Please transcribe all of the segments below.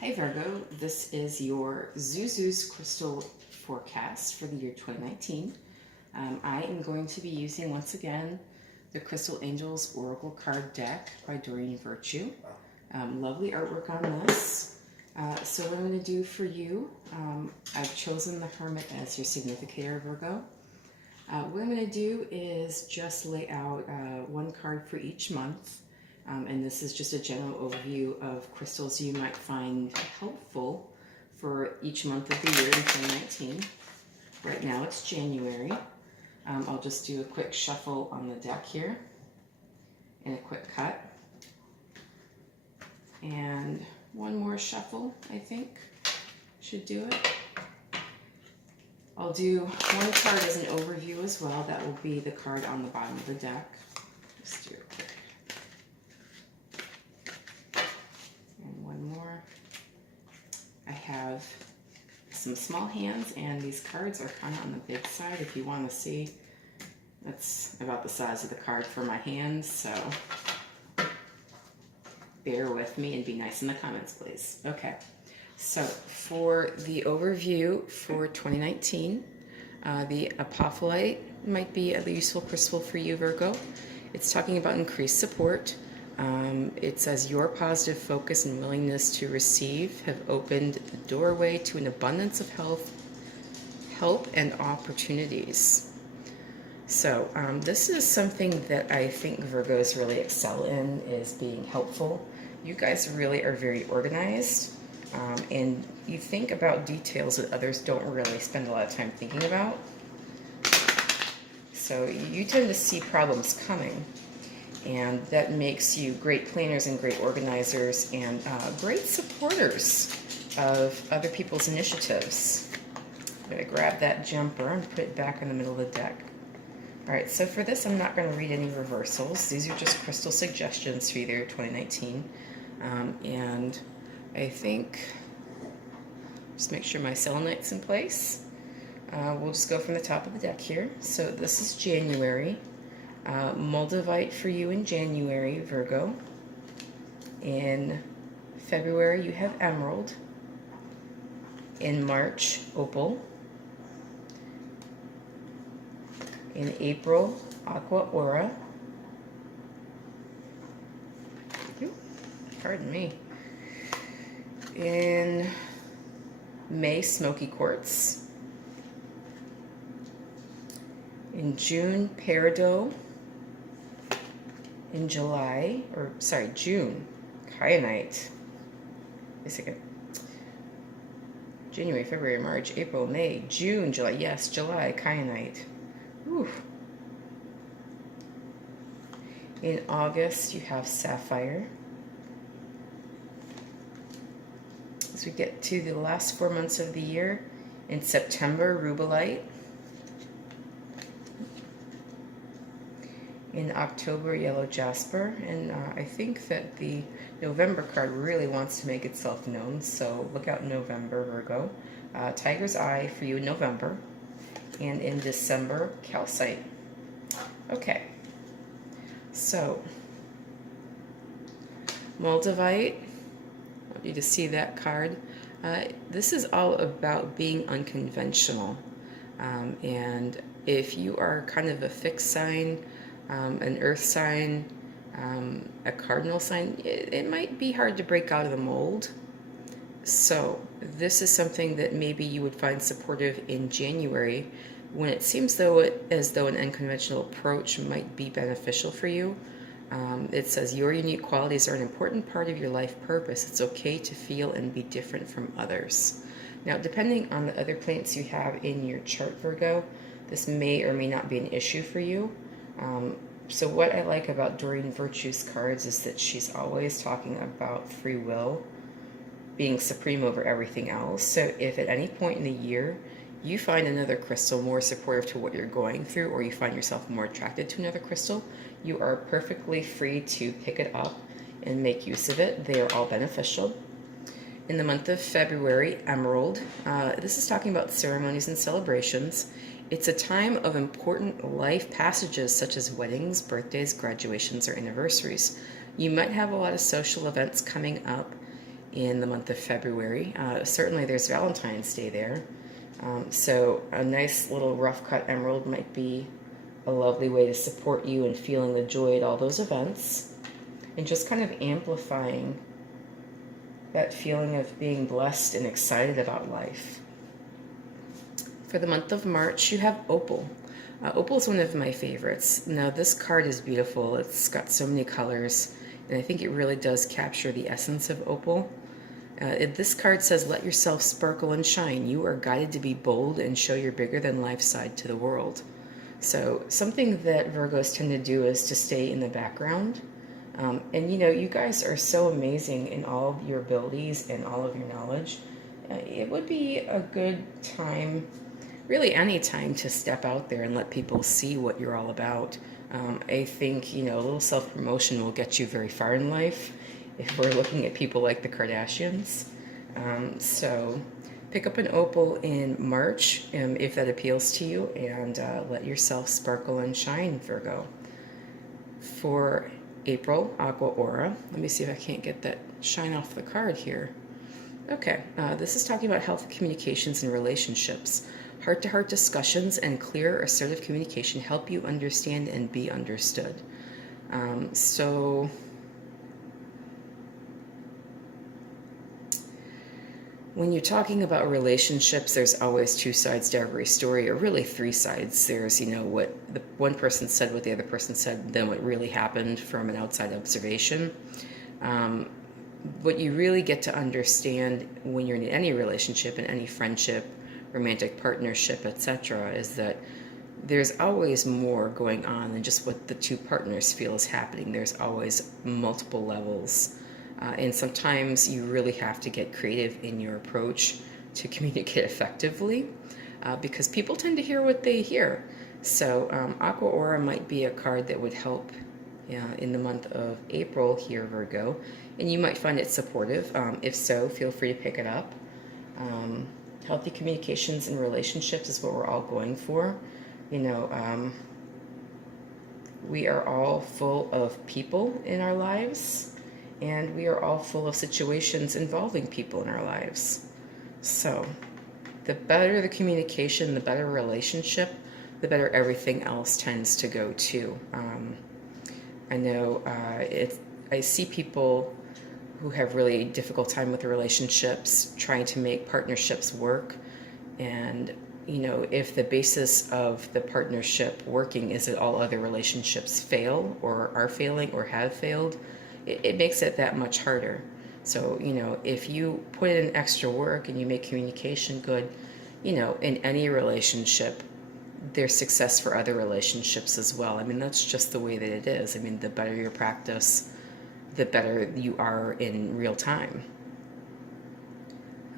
Hey Virgo, this is your Zuzu's crystal forecast for the year 2019. I am going to be using once again the Crystal Angels Oracle card deck by Doreen Virtue. Lovely artwork on this. So what I'm going to do for you, I've chosen the Hermit as your significator, Virgo. What I'm going to do is just lay out one card for each month. And this is just a general overview of crystals you might find helpful for each month of the year in 2019. Right now it's January. I'll just do a quick shuffle on the deck here and a quick cut. And one more shuffle, I think, should do it. I'll do one card as an overview as well. That will be the card on the bottom of the deck. Just do a quick. And one more. I have some small hands, and these cards are kind of on the big side. If you want to see, that's about the size of the card for my hands, so bear with me and be nice in the comments, please. Okay, so for the overview for 2019, the Apophyllite might be a useful crystal for you, Virgo. It's talking about increased support. It says your positive focus and willingness to receive have opened the doorway to an abundance of help and opportunities. So this is something that I think Virgos really excel in, is being helpful. You guys really are very organized, and you think about details that others don't really spend a lot of time thinking about. So you tend to see problems coming, and that makes you great planners and great organizers and great supporters of other people's initiatives. I'm going to grab that jumper and put it back in the middle of the deck. Alright, so for this I'm not going to read any reversals. These are just crystal suggestions for either 2019. And I think, just make sure my selenite's in place. We'll just go from the top of the deck here. So this is January. Moldavite for you in January, Virgo. In February you have Emerald. In March, Opal. In April, Aqua Aura. Pardon me. In May, Smoky Quartz. In June, Peridot. In July, June, Kyanite. Wait a second. January, February, March, April, May, June, July. Yes, July, Kyanite. Whew. In August, you have Sapphire. As we get to the last 4 months of the year, in September, Rubellite. In October, Yellow Jasper. And I think that the November card really wants to make itself known, so look out in November, Virgo. Tiger's Eye for you in November. And in December, Calcite. Okay, so Moldavite, I want you to see that card. This is all about being unconventional, and if you are kind of a fixed sign, an earth sign, a cardinal sign, it might be hard to break out of the mold. So this is something that maybe you would find supportive in January, when it seems as though an unconventional approach might be beneficial for you. It says your unique qualities are an important part of your life purpose. It's okay to feel and be different from others. Now, depending on the other planets you have in your chart, Virgo, this may or may not be an issue for you. So what I like about Doreen Virtue's cards is that she's always talking about free will being supreme over everything else. So if at any point in the year you find another crystal more supportive to what you're going through, or you find yourself more attracted to another crystal, you are perfectly free to pick it up and make use of it. They are all beneficial. In the month of February, Emerald. This is talking about ceremonies and celebrations. It's a time of important life passages such as weddings, birthdays, graduations, or anniversaries. You might have a lot of social events coming up, in the month of February. Certainly there's Valentine's Day there. So a nice little rough cut emerald might be a lovely way to support you in feeling the joy at all those events and just kind of amplifying that feeling of being blessed and excited about life. For the month of March, you have Opal. Opal is one of my favorites. Now, this card is beautiful. It's got so many colors, and I think it really does capture the essence of Opal. This card says, let yourself sparkle and shine. You are guided to be bold and show your bigger than life side to the world. So something that Virgos tend to do is to stay in the background. And you know, you guys are so amazing in all of your abilities and all of your knowledge. It would be a good time, really any time, to step out there and let people see what you're all about. I think, you know, a little self-promotion will get you very far in life if we're looking at people like the Kardashians. So pick up an opal in March if that appeals to you, and let yourself sparkle and shine, Virgo. For April, Aqua Aura. Let me see if I can't get that shine off the card here. Okay, this is talking about healthy communications and relationships. Heart-to-heart discussions and clear, assertive communication help you understand and be understood. So when you're talking about relationships, there's always two sides to every story, or really three sides. There's, you know, what the one person said, what the other person said, then what really happened from an outside observation. What you really get to understand when you're in any relationship, in any friendship, romantic partnership, etc., is that there's always more going on than just what the two partners feel is happening. There's always multiple levels. And sometimes you really have to get creative in your approach to communicate effectively, because people tend to hear what they hear. So Aqua Aura might be a card that would help in the month of April here, Virgo, and you might find it supportive. If so, feel free to pick it up. Healthy communications and relationships is what we're all going for. You know, we are all full of people in our lives, and we are all full of situations involving people in our lives. So the better the communication, the better relationship, the better everything else tends to go too. I know I see people who have really difficult time with the relationships, trying to make partnerships work. And, you know, if the basis of the partnership working is that all other relationships fail or are failing or have failed, it makes it that much harder. So, you know, if you put in extra work and you make communication good, you know, in any relationship, there's success for other relationships as well. I mean, that's just the way that it is. I mean, the better your practice, the better you are in real time.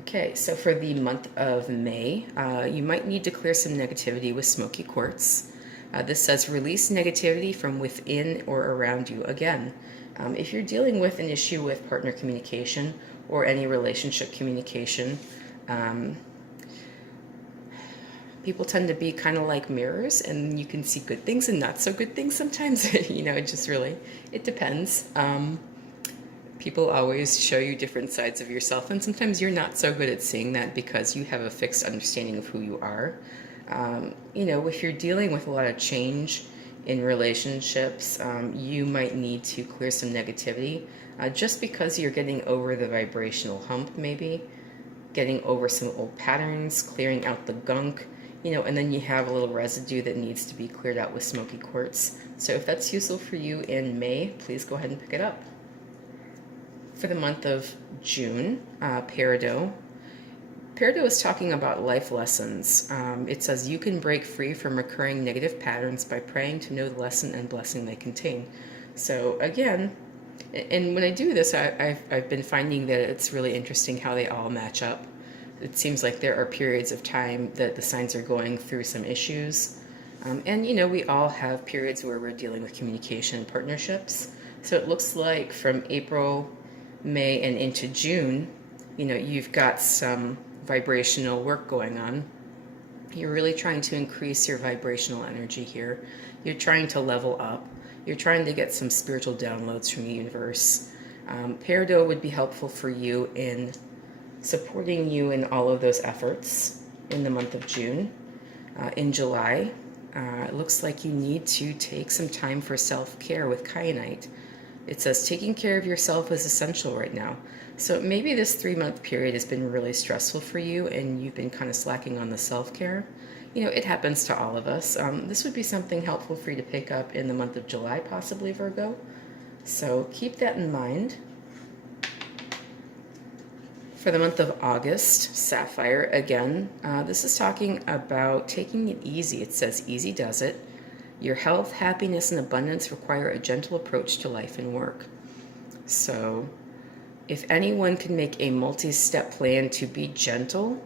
Okay, so for the month of May, you might need to clear some negativity with smoky quartz. This says release negativity from within or around you. Again, if you're dealing with an issue with partner communication or any relationship communication, people tend to be kind of like mirrors, and you can see good things and not so good things sometimes. You know, it just really, it depends. People always show you different sides of yourself, and sometimes you're not so good at seeing that because you have a fixed understanding of who you are. You know, if you're dealing with a lot of change in relationships, you might need to clear some negativity just because you're getting over the vibrational hump, maybe getting over some old patterns, clearing out the gunk, you know, and then you have a little residue that needs to be cleared out with smoky quartz. So if that's useful for you in May, please go ahead and pick it up. For the month of June, Peridot. Peridot is talking about life lessons. It says you can break free from recurring negative patterns by praying to know the lesson and blessing they contain. So again, and when I do this, I've been finding that it's really interesting how they all match up. It seems like there are periods of time that the signs are going through some issues. And, you know, we all have periods where we're dealing with communication and partnerships. So it looks like from April, May, and into June, you know, you've got some vibrational work going on. You're really trying to increase your vibrational energy here. You're trying to level up. You're trying to get some spiritual downloads from the universe. Peridot would be helpful for you in supporting you in all of those efforts in the month of June. In July, it looks like you need to take some time for self-care with kyanite. It says taking care of yourself is essential right now. So maybe this 3-month period has been really stressful for you and you've been kind of slacking on the self-care. You know, it happens to all of us. This would be something helpful for you to pick up in the month of July, possibly, Virgo. So keep that in mind. For the month of August, Sapphire, again, this is talking about taking it easy. It says, easy does it. Your health, happiness, and abundance require a gentle approach to life and work. So if anyone can make a multi-step plan to be gentle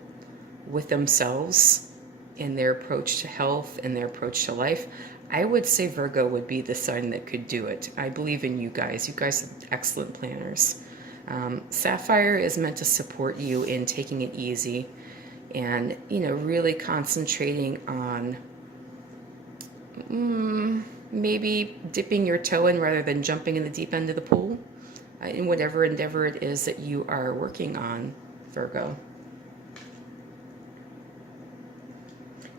with themselves in their approach to health and their approach to life, I would say Virgo would be the sign that could do it. I believe in you guys. You guys are excellent planners. Sapphire is meant to support you in taking it easy and, you know, really concentrating on maybe dipping your toe in rather than jumping in the deep end of the pool in whatever endeavor it is that you are working on, Virgo.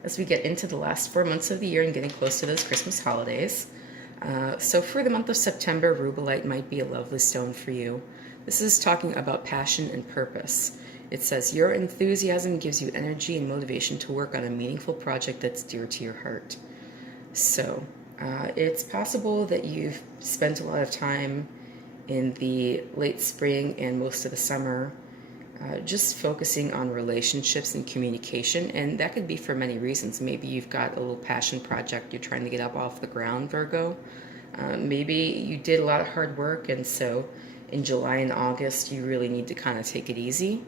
As we get into the last 4 months of the year and getting close to those Christmas holidays. So for the month of September, rubellite might be a lovely stone for you. This is talking about passion and purpose. It says, your enthusiasm gives you energy and motivation to work on a meaningful project that's dear to your heart. So it's possible that you've spent a lot of time in the late spring and most of the summer just focusing on relationships and communication, and that could be for many reasons. Maybe you've got a little passion project you're trying to get up off the ground, Virgo. Maybe you did a lot of hard work, and so in July and August you really need to kind of take it easy.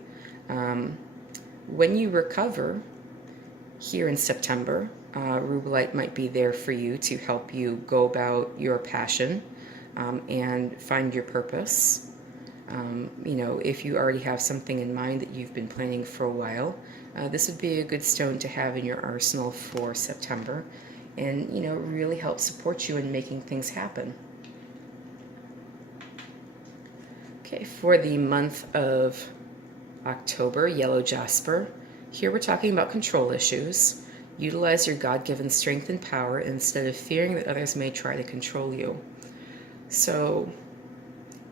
When you recover here in September, rubellite might be there for you to help you go about your passion and find your purpose. You know, if you already have something in mind that you've been planning for a while, this would be a good stone to have in your arsenal for September and, you know, really help support you in making things happen. Okay, for the month of October, yellow jasper. Here we're talking about control issues. Utilize your God-given strength and power instead of fearing that others may try to control you. So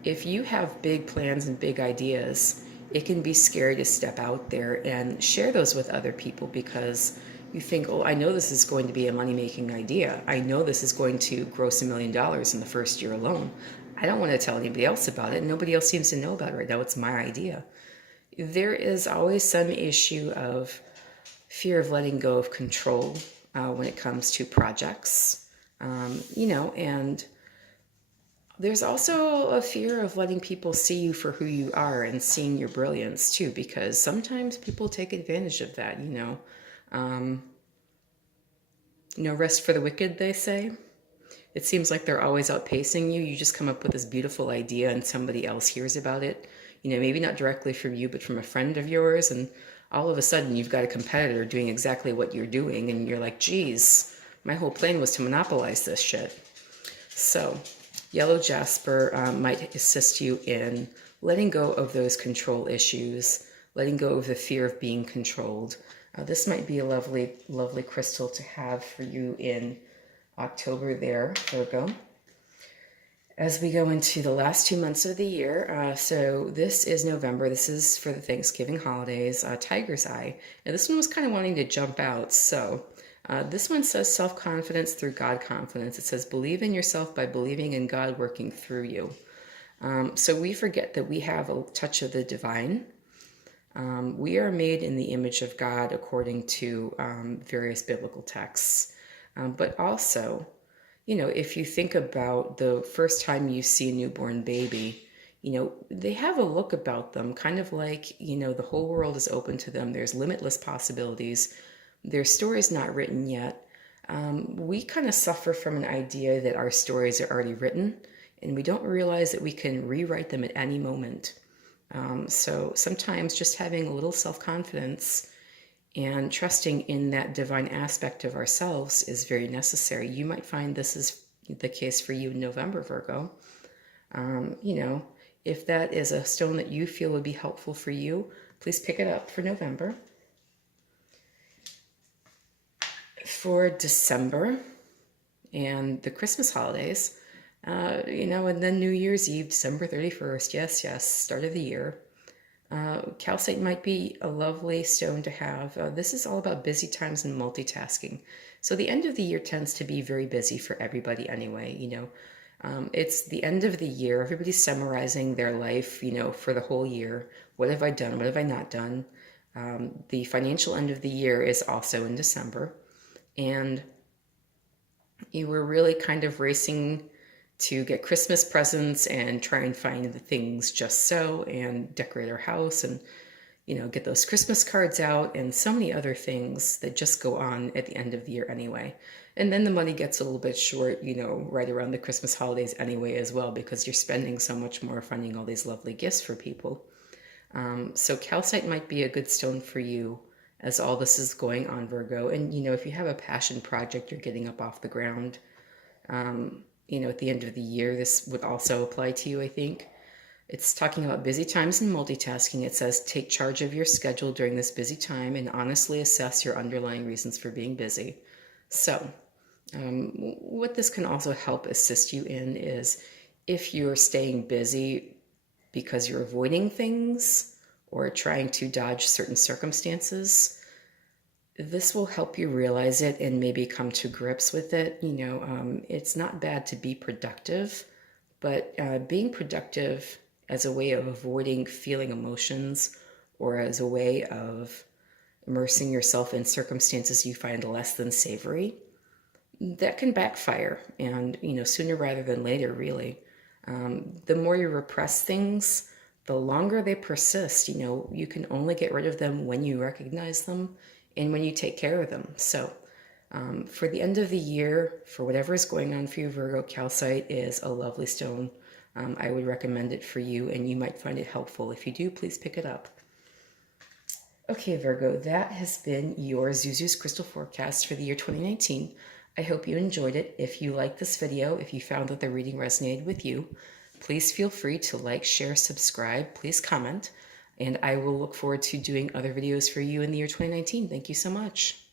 if you have big plans and big ideas, it can be scary to step out there and share those with other people because you think, oh, I know this is going to be a money-making idea. I know this is going to gross $1 million in the first year alone. I don't want to tell anybody else about it. Nobody else seems to know about it right now. It's my idea. There is always some issue of fear of letting go of control when it comes to projects, you know, and there's also a fear of letting people see you for who you are and seeing your brilliance too, because sometimes people take advantage of that, you know. No rest for the wicked, they say. It seems like they're always outpacing you. You just come up with this beautiful idea and somebody else hears about it. You know, maybe not directly from you, but from a friend of yours. And all of a sudden you've got a competitor doing exactly what you're doing. And you're like, geez, my whole plan was to monopolize this shit. So yellow jasper might assist you in letting go of those control issues, letting go of the fear of being controlled. This might be a lovely, lovely crystal to have for you in October there, Virgo. As we go into the last 2 months of the year, so this is November. This is for the Thanksgiving holidays, Tiger's Eye. And this one was kind of wanting to jump out. So this one says self-confidence through God confidence. It says believe in yourself by believing in God working through you. So we forget that we have a touch of the divine. We are made in the image of God according to various biblical texts. But also, you know, if you think about the first time you see a newborn baby, you know, they have a look about them, kind of like, you know, the whole world is open to them. There's limitless possibilities. Their story's not written yet. We kind of suffer from an idea that our stories are already written, and we don't realize that we can rewrite them at any moment. So sometimes just having a little self-confidence and trusting in that divine aspect of ourselves is very necessary. You might find this is the case for you in November, Virgo. You know, if that is a stone that you feel would be helpful for you, please pick it up for November. For December and the Christmas holidays, and then New Year's Eve, December 31st, yes, start of the year. Calcite might be a lovely stone to have. This is all about busy times and multitasking. So the end of the year tends to be very busy for everybody anyway, It's the end of the year. Everybody's summarizing their life, for the whole year. What have I done? What have I not done? The financial end of the year is also in December. And you were really kind of racing to get Christmas presents and try and find the things just so and decorate our house and, get those Christmas cards out and so many other things that just go on at the end of the year anyway. And then the money gets a little bit short, right around the Christmas holidays anyway as well, because you're spending so much more finding all these lovely gifts for people. So calcite might be a good stone for you as all this is going on, Virgo. And, if you have a passion project you're getting up off the ground, at the end of the year, this would also apply to you, I think. It's talking about busy times and multitasking. It says, take charge of your schedule during this busy time and honestly assess your underlying reasons for being busy. So, what this can also help assist you in is if you're staying busy because you're avoiding things or trying to dodge certain circumstances, this will help you realize it and maybe come to grips with it. It's not bad to be productive, but being productive as a way of avoiding feeling emotions or as a way of immersing yourself in circumstances you find less than savory, that can backfire. And, sooner rather than later, really. The more you repress things, the longer they persist. You can only get rid of them when you recognize them and when you take care of them. So for the end of the year, for whatever is going on for you, Virgo, calcite is a lovely stone. I would recommend it for you, and you might find it helpful. If you do, please pick it up. Okay, Virgo, that has been your Zuzu's Crystal Forecast for the year 2019. I hope you enjoyed it. If you liked this video, if you found that the reading resonated with you, please feel free to like, share, subscribe, please comment, and I will look forward to doing other videos for you in the year 2019. Thank you so much.